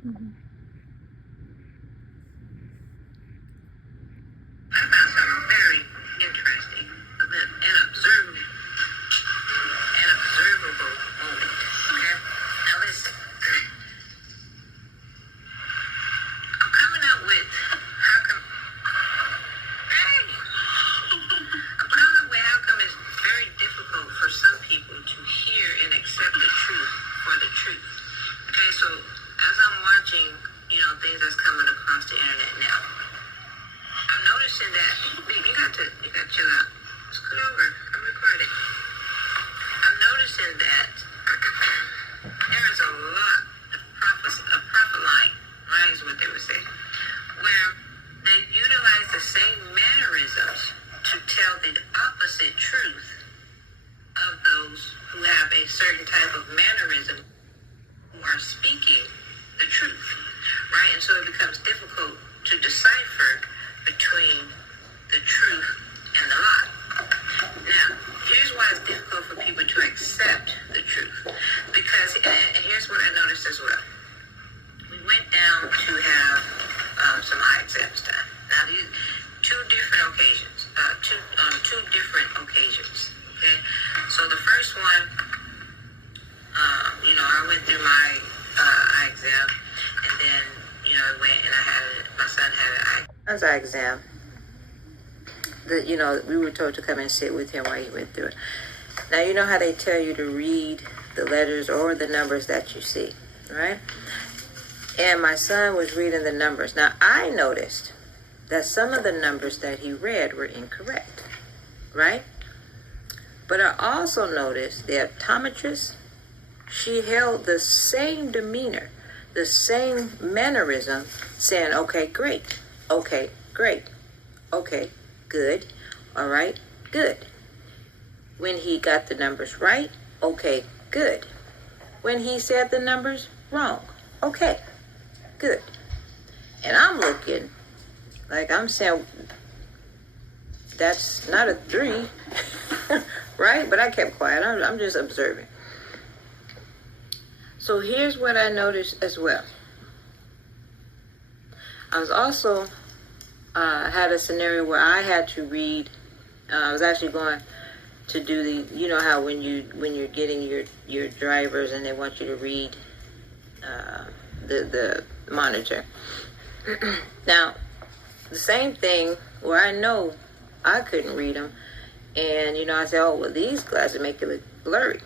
Mm-hmm. I found something very interesting, an observable moment. Okay, now listen. I'm coming up with how come. Hey, I'm coming up with how come it's very difficult for some people to hear and accept the truth for the truth. Okay, so as I'm watching, things that's coming across the internet now, I'm noticing that. Babe, you got to chill out. Scoot over. I'm recording. I'm noticing that there is a lot of prophesying, right, is what they would say, where they utilize the same mannerisms to tell the opposite truth of those who have a certain type of mannerism who are speaking the truth, right? And so it becomes difficult to decipher between the truth and the lie. Now, here's why it's difficult for people to accept the truth. Because, and here's what I noticed as well. We went down to have some eye exams done. Now, these two different occasions. Two different occasions. Okay? So the first one, I went through my eye exam, and then, I went and my son had an eye exam. We were told to come and sit with him while he went through it. Now, you know how they tell you to read the letters or the numbers that you see, right? And my son was reading the numbers. Now, I noticed that some of the numbers that he read were incorrect, right? But I also noticed the optometrist, she held the same demeanor, the same mannerism, saying, okay, great, okay, great, okay, good, all right, good. When he got the numbers right, okay, good. When he said the numbers wrong, okay, good. And I'm looking like I'm saying, that's not a 3, right? But I kept quiet. I'm just observing. So here's what I noticed as well. I was also had a scenario where I had to read. I was actually going to do how when you're getting your drivers and they want you to read the monitor. Now, the same thing where I know I couldn't read them, and I said, oh well, these glasses make it look blurry,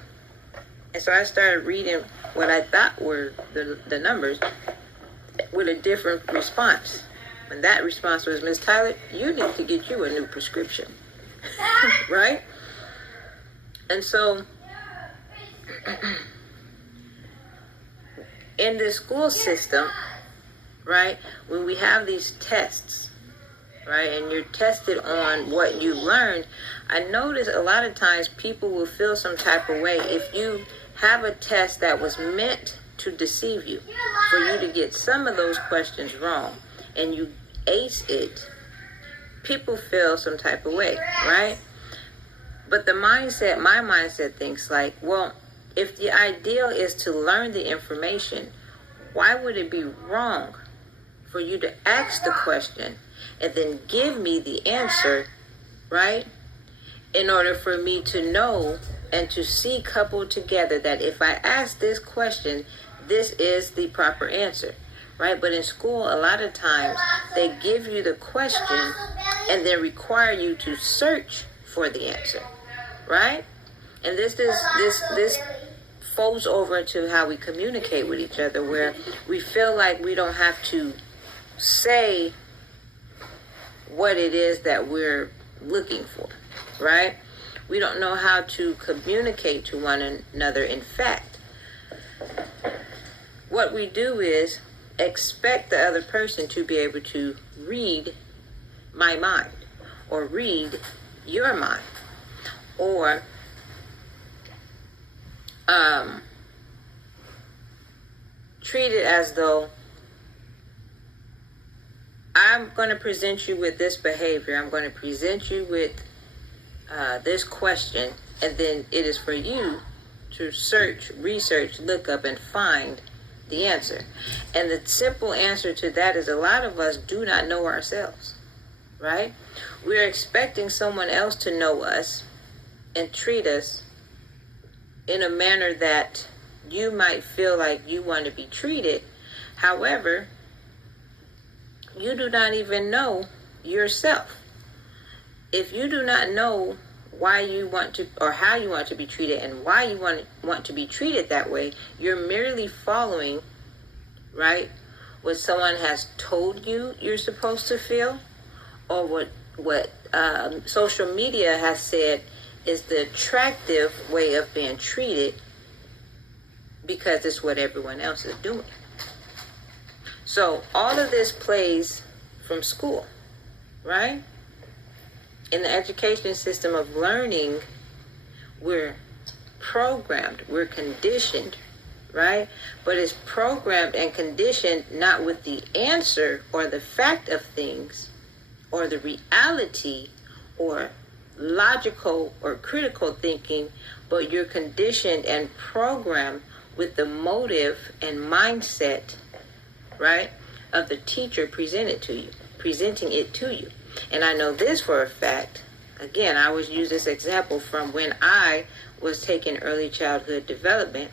and so I started reading what I thought were the numbers with a different response. And that response was, Miss Tyler, you need to get you a new prescription. Right? And so, in the school system, right, when we have these tests, right, and you're tested on what you learned, I notice a lot of times people will feel some type of way if you have a test that was meant to deceive you, for you to get some of those questions wrong, and you ace it. People feel some type of way, right? But my mindset thinks like, well, if the ideal is to learn the information, why would it be wrong for you to ask the question and then give me the answer, right? In order for me to know and to see coupled together that if I ask this question, this is the proper answer, right? But in school, a lot of times they give you the question and then require you to search for the answer, right? And this folds over into how we communicate with each other, where we feel like we don't have to say what it is that we're looking for, right? We don't know how to communicate to one another. In fact, what we do is expect the other person to be able to read my mind or read your mind, or treat it as though I'm going to present you with this behavior. I'm going to present you with this question, and then it is for you to search, research, look up, and find the answer. And the simple answer to that is a lot of us do not know ourselves, right? We're expecting someone else to know us and treat us in a manner that you might feel like you want to be treated. However, you do not even know yourself. If you do not know why you want to, or how you want to be treated, and why you want to be treated that way, you're merely following, right, what someone has told you you're supposed to feel, or what social media has said is the attractive way of being treated, because it's what everyone else is doing. So all of this plays from school, right? In the education system of learning, we're programmed, we're conditioned, right? But it's programmed and conditioned not with the answer or the fact of things or the reality or logical or critical thinking, but you're conditioned and programmed with the motive and mindset, right, of the teacher presenting it to you. And I know this for a fact. Again, I always use this example from when I was taking early childhood development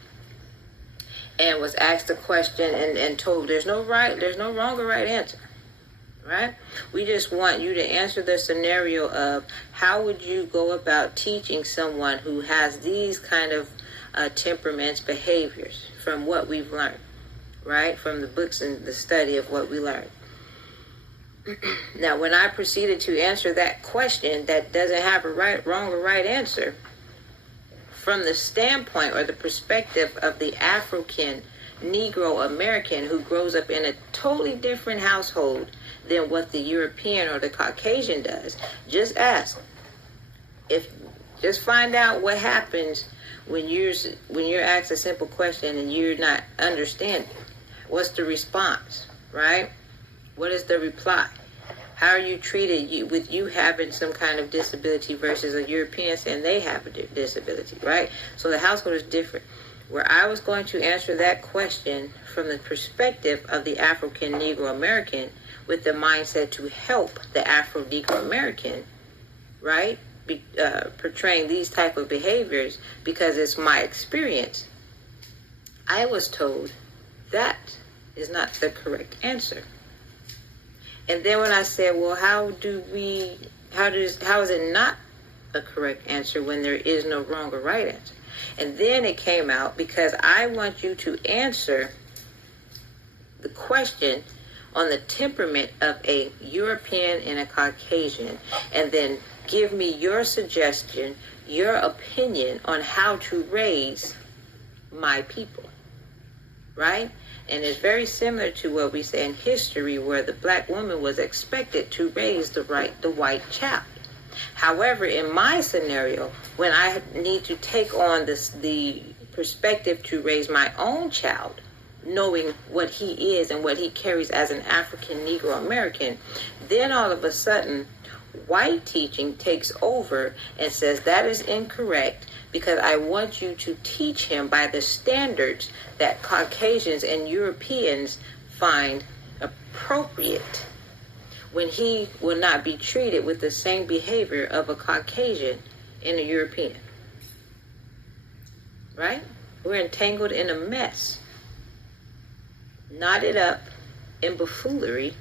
and was asked a question and told there's no wrong or right answer, right? We just want you to answer the scenario of how would you go about teaching someone who has these kind of temperaments, behaviors from what we've learned, right? From the books and the study of what we learned. Now, when I proceeded to answer that question that doesn't have a wrong or right answer, from the standpoint or the perspective of the African Negro American who grows up in a totally different household than what the European or the Caucasian does, just ask. Just find out what happens when you're asked a simple question and you're not understanding. What's the response, right? What is the reply? How are you treated with you having some kind of disability versus a European saying they have a disability, right? So the household is different. Where I was going to answer that question from the perspective of the African Negro American with the mindset to help the Afro Negro American, right? Portraying these type of behaviors because it's my experience. I was told that is not the correct answer. And then when I said, well, how is it not a correct answer when there is no wrong or right answer? And then it came out because I want you to answer the question on the temperament of a European and a Caucasian, and then give me your suggestion, your opinion on how to raise my people, right? And it's very similar to what we say in history, where the black woman was expected to raise the white child. However, in my scenario, when I need to take on the perspective to raise my own child, knowing what he is and what he carries as an African Negro American, then all of a sudden, white teaching takes over and says that is incorrect, because I want you to teach him by the standards that Caucasians and Europeans find appropriate, when he will not be treated with the same behavior of a Caucasian and a European. Right? We're entangled in a mess, knotted up in buffoonery,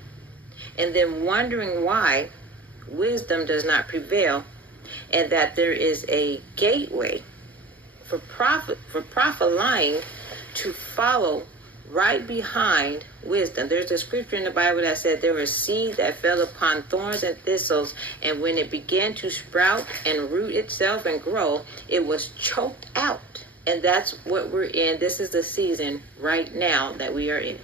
and then wondering why wisdom does not prevail, and that there is a gateway for prophet lying to follow right behind wisdom. There's a scripture in the Bible that said there was seed that fell upon thorns and thistles, and when it began to sprout and root itself and grow, it was choked out. And that's what we're in. This is the season right now that we are in.